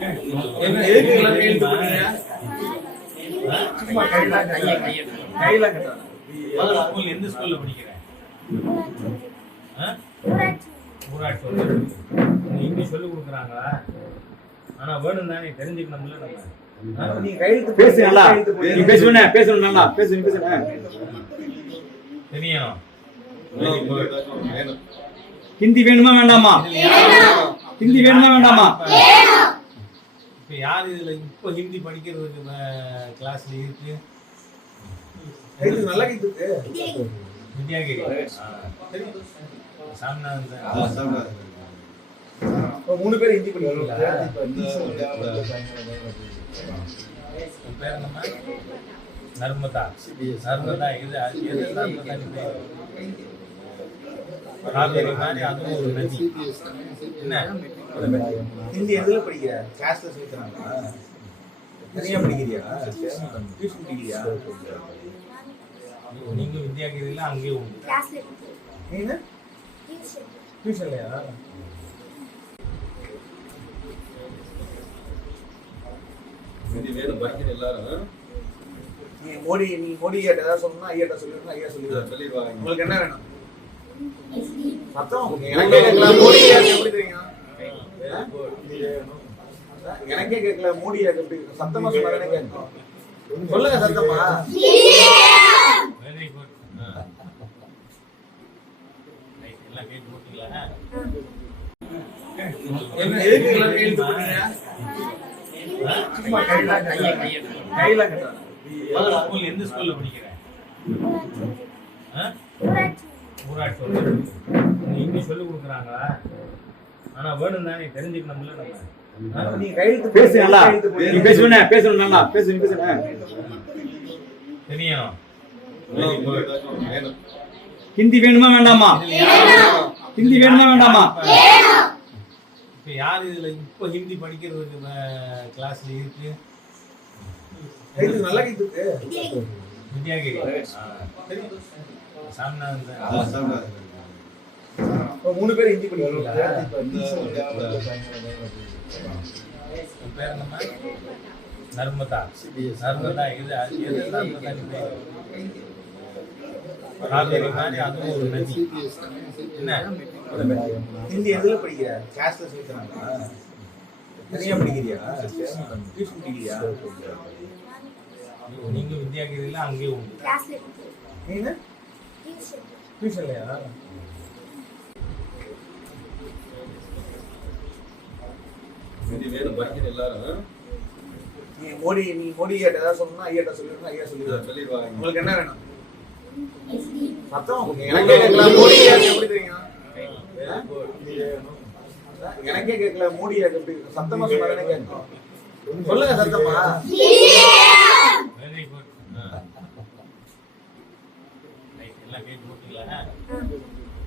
என்ன எதுக்கு இதெல்லாம் கையெழுத்து போட்டீங்க? சும்மா கையெல்லாம் கையெல்லாம் கட்டாத. முதல்ல ஸ்கூல் எந்த ஸ்கூல்ல படிக்கிற ஆ? ஊராட்சி. இங்கிலீஷ் சொல்லி கொடுக்குறாங்களா ஆனா வேணும் தானே தெரிஞ்சுக்கணும்ல நம்ம ஆ? நீங்க கையெழுத்து பேசு நல்லா நீ பேசணும் நல்லா பேசு நீ பேசுன good. ஹிந்தி வேணுமா வேண்டாமா ஹிந்தி வேணுமா வேண்டாமா இப்ப யார் இதுல இப்ப ஹிந்தி படிக்கிறதுக்கு கிளாஸ்ல இருக்கு? நல்லா ஆ. தெரியும். சாமிநாதன் இப்ப மூணு பேர் ஹிந்தி உன் பேர் என்னம்மா நர்மதா. நர்மதா இது நர்மதா பேர்? காவேரி மாதிரி அதுவும் ஒரு நதி. என்ன? ஹிந்தி எதுல படிக்கிற கிளாஸ்ல சொல்லி தராங்களா தனியா படிக்கிறியா? டியூஷன் படிக்கிறியா? நீங்க வித்யாகிரியில அங்கேயே உண்டு. நீங்க? டியூஷன்லயா நீ மோடி நீ மோடி கிட்ட ஏதாவது சொல்லணும்னா ஐயா சொல்லிருந்தா ஐயா சொல்லிடுவாங்க. உங்களுக்கு என்ன வேணும். எனக்கே கேட்கல மோடி எப்படி? சத்தமா சொன்னாதானே கேட்கும் சொல்லுங்க சத்தமா வெரி குட் எல்லாம் கேட்டு போட்டீங்களா என்ன எதுக்கு இதெல்லாம் கையெழுத்து போட்டீங்க? சும்மா. முதல்ல ஸ்கூல் எந்த ஸ்கூல்ல படிக்கிற ஆ? ஊராட்சி. இங்கிலீஷ் சொல்லி கொடுக்குறாங்களா? ஆனா வேணும் தானே தெரிஞ்சுக்கணும்ல நம்ம? நீங்க கையெழுத்து பேசு நல்லா. நீ பேசணும் நல்லா. பேசு நீ பேசுன. ஹிந்தி வேணுமா வேண்டாமா? ஹிந்தி வேணுமா வேண்டாமா? இப்ப யார் இதுல இப்ப ஹிந்தி படிக்கிறதுக்கு கிளாஸ்ல இருக்கு? கையெழுத்து நல்லா கையெழுத்து வித்யாகிரி. சாமிநாதன். மூணு பேர் ஹிந்தி என்னம்மா நர்மதா. நர்மதா இது காவேரி மாதிரி அதுவும் ஒரு நதி. என்ன? ஹிந்தி எதுல படிக்கிற? கிளாஸ்ல சொல்லி தராங்களா தனியா படிக்கிறியா? டியூஷன் படிக்கிறியா? நீங்க? வித்யாகிரியில அங்கேயே உண்டு நீ மோடி நீ மோடி கிட்ட ஏதாவது சொல்லணும்னா ஐயா சொல்லிருந்தா ஐயா சொல்லிடுவாங்க உங்களுக்கு என்ன வேணும்? சத்தம். எனக்கே கேட்கல மோடி எப்படி தெரியும்? எனக்கே கேட்கல மோடி எப்படி? சத்தமா சொன்னாதானே கேட்கும் சொல்லுங்க சத்தமா.